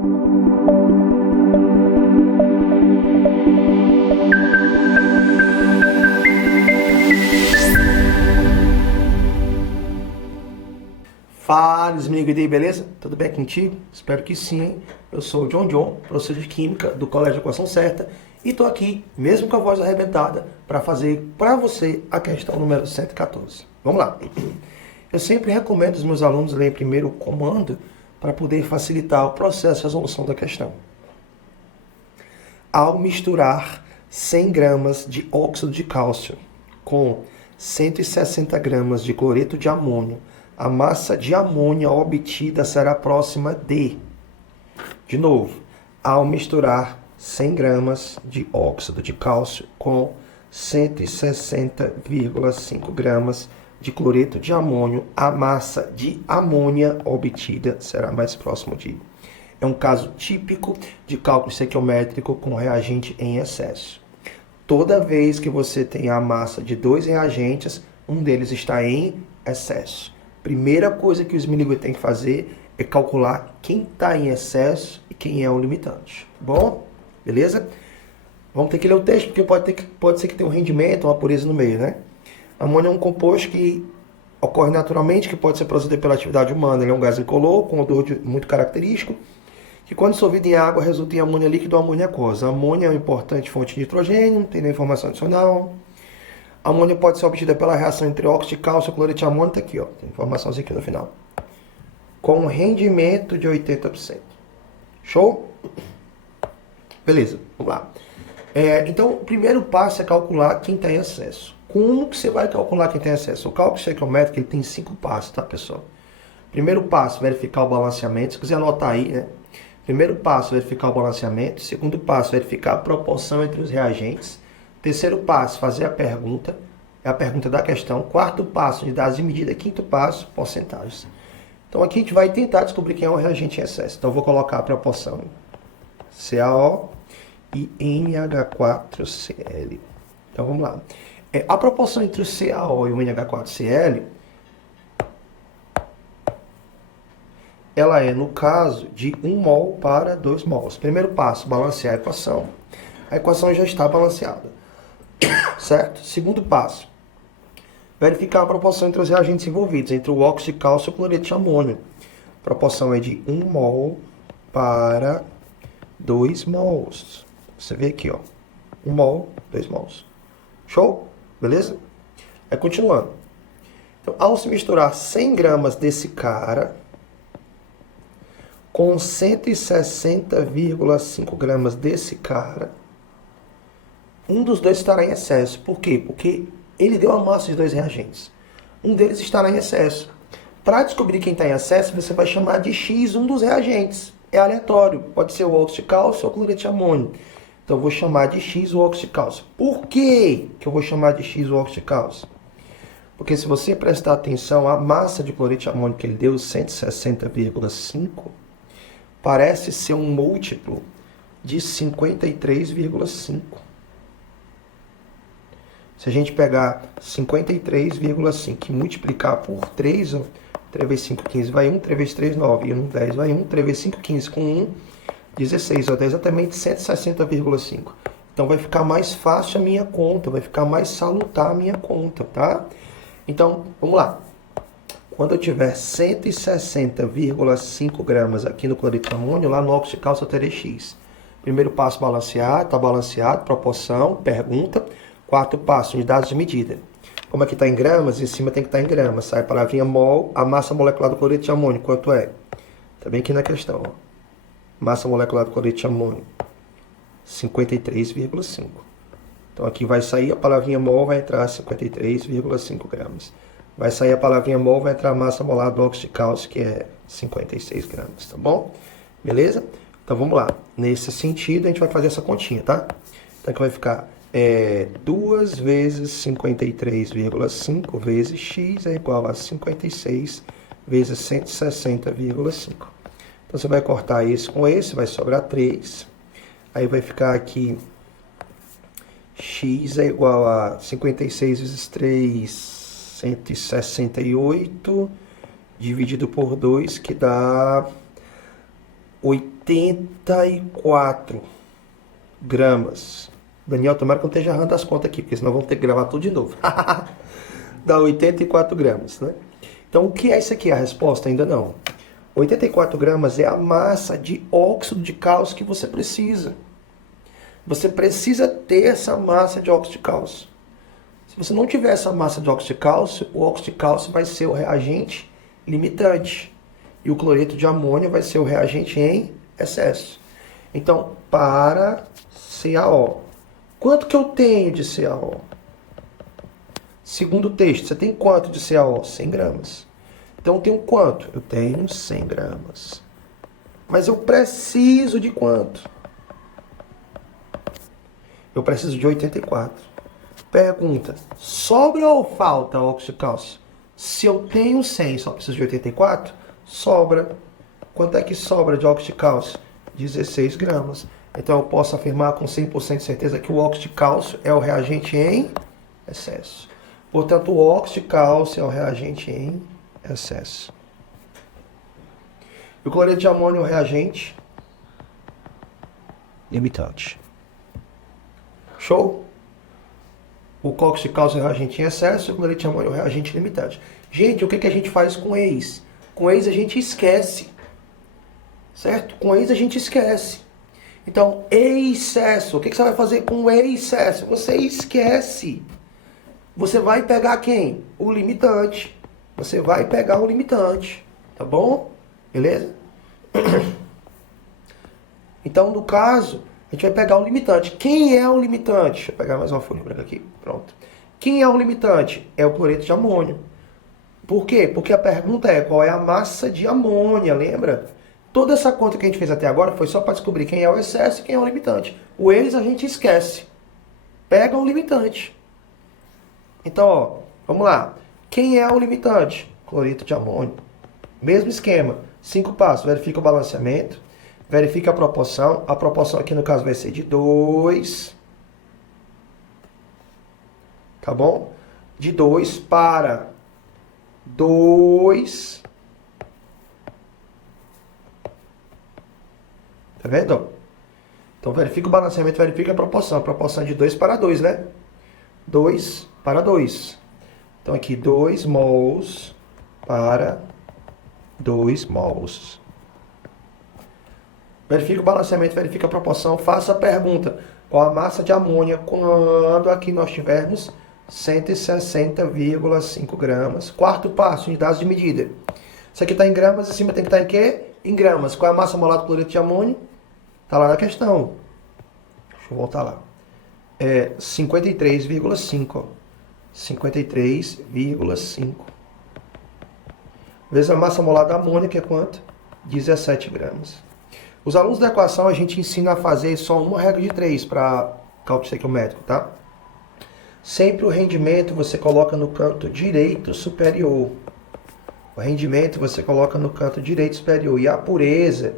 Fala, amigo, e aí, beleza? Tudo bem contigo? Espero que sim, hein? Eu sou o John, professor de Química do Colégio Equação Certa, e tô aqui, mesmo com a voz arrebentada, para fazer para você a questão número 114. Vamos lá! Eu sempre recomendo os meus alunos lerem primeiro o comando para poder facilitar o processo de resolução da questão. Ao misturar 100 gramas de óxido de cálcio com 160 gramas de cloreto de amônio, a massa de amônia obtida será próxima de... De novo, ao misturar 100 gramas de óxido de cálcio com 160,5 gramas de cloreto de amônio, a massa de amônia obtida será mais próximo de... É um caso típico de cálculo estequiométrico com reagente em excesso. Toda vez que você tem a massa de dois reagentes, um deles está em excesso. Primeira coisa que os Smilinguim tem que fazer é calcular quem está em excesso e quem é o limitante. Bom? Beleza? Vamos ter que ler o texto, porque pode ser que tenha um rendimento, uma pureza no meio, né? Amônio é um composto que ocorre naturalmente, que pode ser produzido pela atividade humana. Ele é um gás incolor, com odor muito característico, que quando dissolvido em água resulta em amônia líquida ou amônia aquosa. A amônia é uma importante fonte de nitrogênio, não tem nenhuma informação adicional. A amônia pode ser obtida pela reação entre óxido de cálcio e cloreto de amônio, tá aqui, ó, tem informaçãozinha aqui no final. Com um rendimento de 80%. Show? Beleza, vamos lá. Então, o primeiro passo é calcular quem está em excesso. Como que você vai calcular quem tem excesso? O cálculo estequiométrico ele tem 5 passos, tá, pessoal? Primeiro passo, verificar o balanceamento. Se quiser anotar aí, né? Primeiro passo, verificar o balanceamento. Segundo passo, verificar a proporção entre os reagentes. Terceiro passo, fazer a pergunta. É a pergunta da questão. Quarto passo, unidades de medida. Quinto passo, porcentagens. Então aqui a gente vai tentar descobrir quem é o reagente em excesso. Então eu vou colocar a proporção CaO e NH4Cl. Então vamos lá. A proporção entre o CaO e o NH4Cl, ela é, no caso, de 1 mol para 2 mols. Primeiro passo, balancear a equação. A equação já está balanceada. Certo? Segundo passo, verificar a proporção entre os reagentes envolvidos, entre o óxido de cálcio e o cloreto de amônio. A proporção é de 1 mol para 2 mols. Você vê aqui, ó. 1 mol, 2 mols. Show? Beleza? Continuando. Então, ao se misturar 100 gramas desse cara com 160,5 gramas desse cara, um dos dois estará em excesso. Por quê? Porque ele deu a massa de dois reagentes. Um deles estará em excesso. Para descobrir quem está em excesso, você vai chamar de X um dos reagentes. É aleatório. Pode ser o óxido de cálcio ou o cloreto de amônio. Então eu vou chamar de X o óxido de cálcio. Por que eu vou chamar de X o óxido de cálcio? Porque se você prestar atenção, a massa de cloreto de amônio que ele deu, 160,5, parece ser um múltiplo de 53,5. Se a gente pegar 53,5 e multiplicar por 3, ó, 3 vezes 5, 15 vai 1, 3 vezes 3, 9, e 1, 10 vai 1, 3 vezes 5, 15 com 1, 16, ó, dá exatamente 160,5. Então vai ficar mais fácil a minha conta, vai ficar mais salutar a minha conta, tá? Então, vamos lá. Quando eu tiver 160,5 gramas aqui no cloreto de amônio, lá no óxido de cálcio eu terei X. Primeiro passo, balancear, está balanceado, proporção, pergunta. Quarto passo, unidades de medida. Como aqui está em gramas, em cima tem que estar em gramas. Sai a palavrinha mol, a massa molecular do cloreto de amônio, quanto é? Está bem aqui na questão, ó. Massa molecular do cloreto de amônio, 53,5. Então aqui vai sair a palavrinha mol, vai entrar 53,5 gramas. Vai sair a palavrinha mol, vai entrar a massa molar do óxido de cálcio, que é 56 gramas, tá bom? Beleza? Então vamos lá. Nesse sentido, a gente vai fazer essa continha, tá? Então aqui vai ficar 2 vezes 53,5 vezes x é igual a 56 vezes 160,5. Então você vai cortar esse com esse, vai sobrar 3. Aí vai ficar aqui x é igual a 56 vezes 3, 168, dividido por 2, que dá 80 84 gramas. Daniel, tomara que eu não esteja errando as contas aqui, porque senão vamos ter que gravar tudo de novo. Dá 84 gramas, né? Então, o que é isso aqui? A resposta ainda não. 84 gramas é a massa de óxido de cálcio que você precisa. Você precisa ter essa massa de óxido de cálcio. Se você não tiver essa massa de óxido de cálcio, o óxido de cálcio vai ser o reagente limitante. E o cloreto de amônio vai ser o reagente em excesso. Então, para CaO. Quanto que eu tenho de CaO? Segundo o texto, você tem quanto de CaO? 100 gramas. Então, eu tenho quanto? Eu tenho 100 gramas. Mas eu preciso de quanto? Eu preciso de 84. Pergunta, sobra ou falta óxido de cálcio? Se eu tenho 100 só preciso de 84, sobra. Quanto é que sobra de óxido de cálcio? 16 gramas. Então eu posso afirmar com 100% de certeza que o óxido de cálcio é o reagente em excesso. Portanto, o óxido de cálcio é o reagente em excesso. E o cloreto de amônio é o reagente limitante. Show? O óxido de cálcio é o reagente em excesso e o cloreto de amônio é o reagente limitante. Gente, o que a gente faz com ex? Com ex a gente esquece. Certo? Com ex a gente esquece. Então, excesso. O que você vai fazer com o excesso? Você esquece. Você vai pegar quem? O limitante. Você vai pegar o limitante. Tá bom? Beleza? Então, no caso, a gente vai pegar o limitante. Quem é o limitante? Deixa eu pegar mais uma folha branca aqui. Pronto. Quem é o limitante? É o cloreto de amônio. Por quê? Porque a pergunta é qual é a massa de amônia, lembra? Toda essa conta que a gente fez até agora foi só para descobrir quem é o excesso e quem é o limitante. O eles a gente esquece. Pega o limitante. Então, ó, vamos lá. Quem é o limitante? Cloreto de amônio. Mesmo esquema. 5 passos. Verifica o balanceamento. Verifica a proporção. A proporção aqui no caso vai ser de 2. Tá bom? De 2 para 2. Tá vendo? Então verifica o balanceamento, verifica a proporção. A proporção é de 2 para 2, né? 2 para 2. Então aqui 2 mols para 2 mols. Verifica o balanceamento, verifica a proporção. Faça a pergunta. Qual a massa de amônia quando aqui nós tivermos 160,5 gramas? Quarto passo, unidades de medida. Isso aqui está em gramas, acima tem que estar em quê? Em gramas. Qual é a massa molar do cloreto de amônio? Está lá na questão. Deixa eu voltar lá. É 53,5. 53,5. Vezes a massa molar da amônia, que é quanto? 17 gramas. Os alunos da equação a gente ensina a fazer só uma regra de 3 para cálculo estequiométrico, tá? Sempre o rendimento você coloca no canto direito superior. O rendimento você coloca no canto direito superior. E a pureza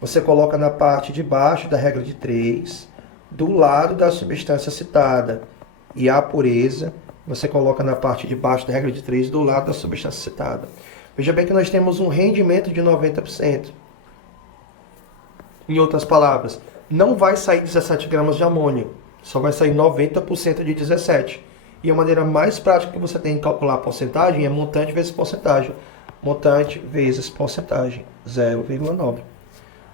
você coloca na parte de baixo da regra de 3, do lado da substância citada. E a pureza você coloca na parte de baixo da regra de 3, do lado da substância citada. Veja bem que nós temos um rendimento de 90%. Em outras palavras, não vai sair 17 gramas de amônio. Só vai sair 90% de 17. E a maneira mais prática que você tem de calcular a porcentagem é montante vezes porcentagem. Montante vezes porcentagem, 0,9.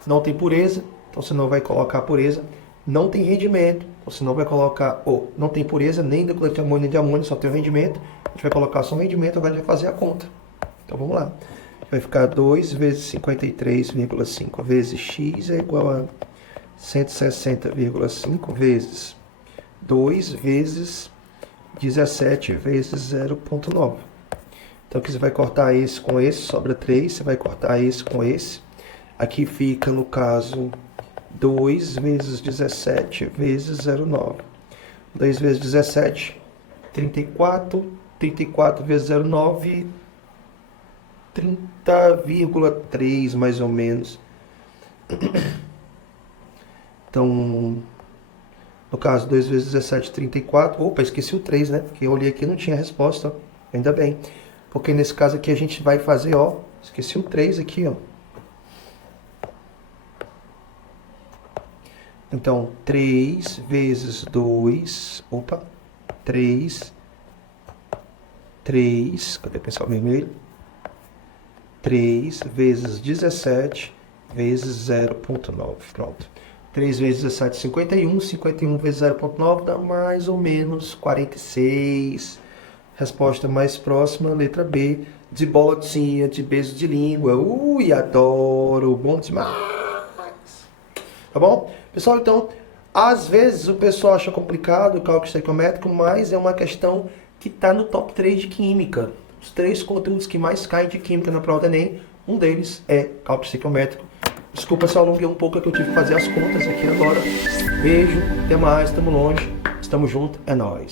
Não tem pureza, então você não vai colocar pureza. Não tem rendimento, então você não vai colocar... não tem pureza nem do cloreto de amônio nem de amônio, só tem o rendimento. A gente vai colocar só o rendimento, agora a gente vai fazer a conta. Então vamos lá. Vai ficar 2 vezes 53,5 vezes x é igual a 160,5 vezes 2 vezes 17 vezes 0,9. Então aqui você vai cortar esse com esse, sobra 3. Você vai cortar esse com esse. Aqui fica, no caso, 2 vezes 17 vezes 0,9. 2 vezes 17, 34. 34 vezes 0,9, 30,3 mais ou menos. Então, no caso, 2 vezes 17, 34. Opa, esqueci o 3, né? Porque eu olhei aqui e não tinha resposta. Ainda bem. Porque nesse caso aqui a gente vai fazer, ó. Esqueci o 3 aqui, ó. Então, 3 vezes 2, opa, 3, cadê o pincel vermelho? 3 vezes 17 vezes 0,9, pronto. 3 vezes 17, 51, 51 vezes 0,9 dá mais ou menos 46. Resposta mais próxima, letra B, de bolotinha, de beijo de língua. Ui, adoro, bom demais. Tá bom? Pessoal, então, às vezes o pessoal acha complicado o cálculo estequiométrico, mas é uma questão que está no top 3 de Química. Os 3 conteúdos que mais caem de Química na prova do Enem, um deles é cálculo estequiométrico. Desculpa se eu alonguei um pouco, é que eu tive que fazer as contas aqui agora. Beijo, até mais, tamo longe, estamos juntos, é nóis.